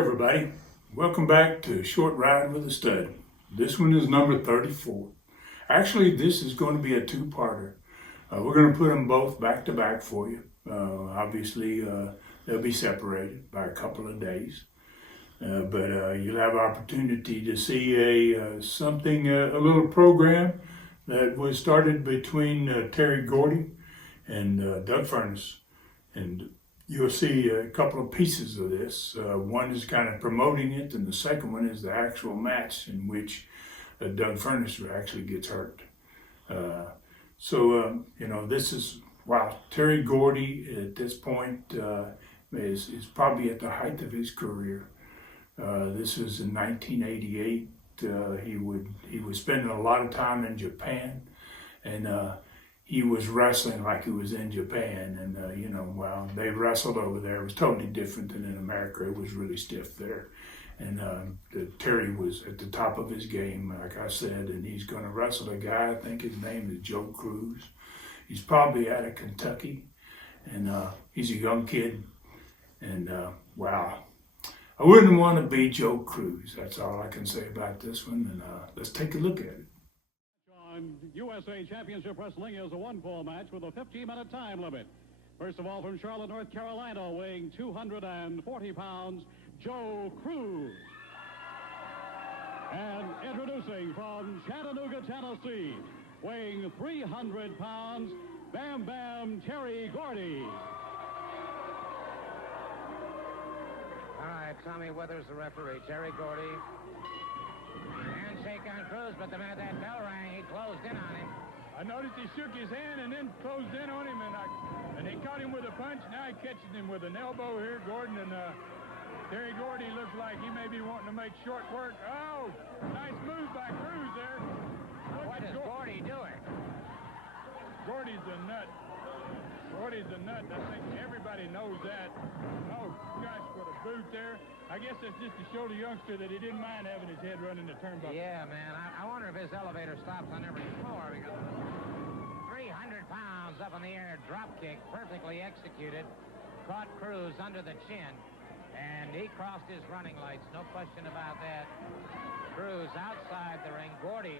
everybody. Welcome back to Short Ride with a Stud. This one is number 34. Actually, this is going to be a two-parter. We're going to put them both back to back for you. Obviously, they'll be separated by a couple of days. But you'll have opportunity to see a little program that was started between Terry Gordy and Doug Furnas. And you'll see a couple of pieces of this. One is kind of promoting it, and the second one is the actual match in which Doug Furnas actually gets hurt. This is, wow, Terry Gordy at this point is probably at the height of his career. This was in 1988. He was spending a lot of time in Japan, and he was wrestling like he was in Japan, and they wrestled over there. It was totally different than in America. It was really stiff there, and Terry was at the top of his game, like I said, and he's going to wrestle a guy. I think his name is Joe Cruz. He's probably out of Kentucky, and he's a young kid, and wow. I wouldn't want to be Joe Cruz. That's all I can say about this one, and let's take a look at it. USA Championship Wrestling is a one-fall match with a 15-minute time limit. First of all, from Charlotte, North Carolina, weighing 240 pounds, Joe Cruz. And introducing from Chattanooga, Tennessee, weighing 300 pounds, Bam Bam Terry Gordy. All right, Tommy Withers, the referee. Terry Gordy. Handshake on Cruz, but the minute that bell rang, he closed in on him. I noticed he shook his hand and then closed in on him, and he caught him with a punch. Now he catches him with an elbow here, Gordon, and Terry Gordy looks like he may be wanting to make short work. Oh, nice move by Cruz there. What is Gordy doing? Gordy's a nut. Gordy's a nut. I think everybody knows that. Oh, gosh, what a boot there. I guess that's just to show the youngster that he didn't mind having his head running the turnbuckle. Yeah, man. I wonder if his elevator stops on every floor, because 300 pounds up in the air, drop kick, perfectly executed, caught Cruz under the chin, and he crossed his running lights. No question about that. Cruz outside the ring. Gordy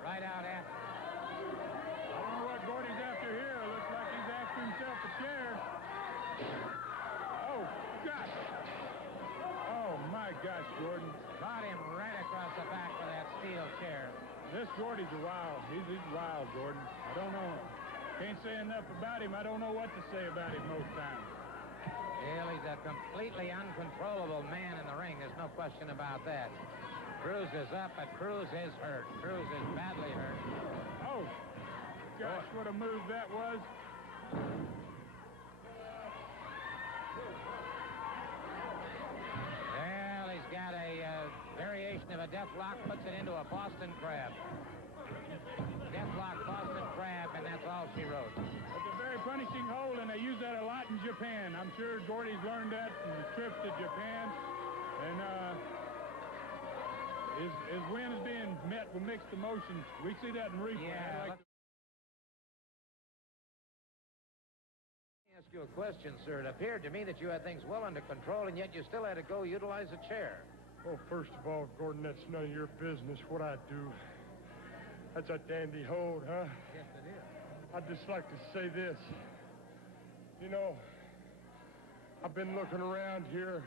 right out after. I don't know what Gordy's after here. It looks like he's after himself a chair. Oh, gosh. Oh, my gosh, Gordon. Caught him right across the back with that steel chair. This Gordy's a wild. He's wild, Gordon. I don't know. Can't say enough about him. I don't know what to say about him most times. Well, he's a completely uncontrollable man in the ring. There's no question about that. Cruz is up, but Cruz is hurt. Cruz is badly hurt. Oh, gosh, what a move that was. Well, he's got a variation of a deathlock, puts it into a Boston Crab. Deathlock Boston Crab, and that's all she wrote. It's a very punishing hold, and they use that a lot in Japan. I'm sure Gordy's learned that from his trips to Japan. And his win is being met with mixed emotions. We see that in replay. Yeah. Ask you a question, sir. It appeared to me that you had things well under control, and yet you still had to go utilize a chair. Well, first of all, Gordon, that's none of your business what I do. That's a dandy hold, huh? Yes, it is. I'd just like to say this. You know, I've been looking around here,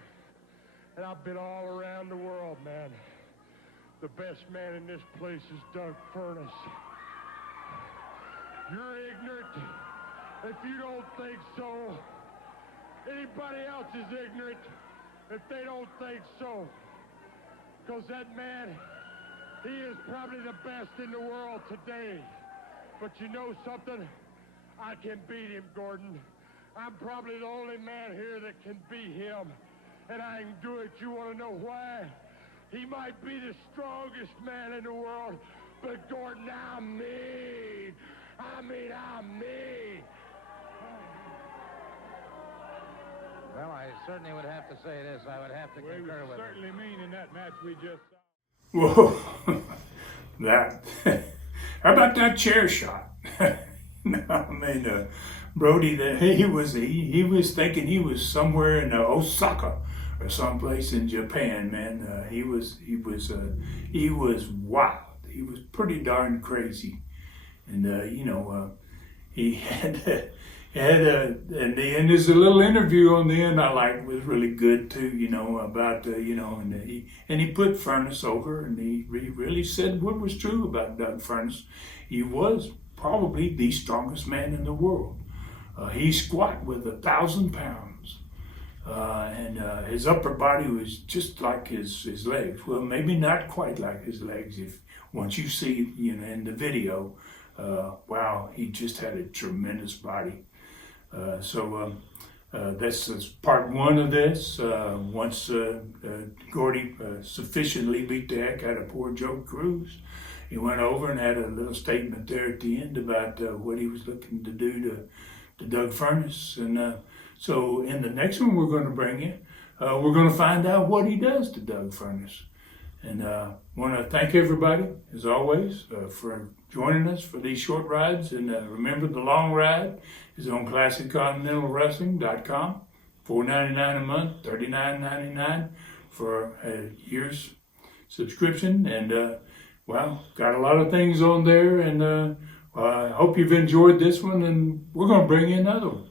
and I've been all around the world, man. The best man in this place is Doug Furnas. You're ignorant. If you don't think so, anybody else is ignorant if they don't think so. Because that man, he is probably the best in the world today. But you know something? I can beat him, Gordon. I'm probably the only man here that can beat him. And I can do it. You want to know why? He might be the strongest man in the world, but Gordon, I'm mean. I'm mean. Well, I certainly would have to say this. I would have to concur with certainly him. mean in that match we just saw. Whoa, that. How about that chair shot? No, I mean, Brody, he was thinking he was somewhere in Osaka or someplace in Japan, man. He was wild. He was pretty darn crazy, and he and there's a little interview on the end I liked, was really good too, about and he put Furnas over, and he really said what was true about Doug Furnas. He was probably the strongest man in the world. He squat with 1,000 pounds, and his upper body was just like his legs. Well, maybe not quite like his legs. If once you see in the video, wow, he just had a tremendous body. So that's part one of this. Once Gordy sufficiently beat the heck out of poor Joe Cruz, he went over and had a little statement there at the end about what he was looking to do to Doug Furnas. And so in the next one we're going to bring you, we're going to find out what he does to Doug Furnas. And want to thank everybody, as always, for joining us for these short rides. And remember, the long ride is on ClassicContinentalWrestling.com. $4.99 a month, $39.99 for a year's subscription. And well, got a lot of things on there. And I hope you've enjoyed this one. And we're going to bring you another one.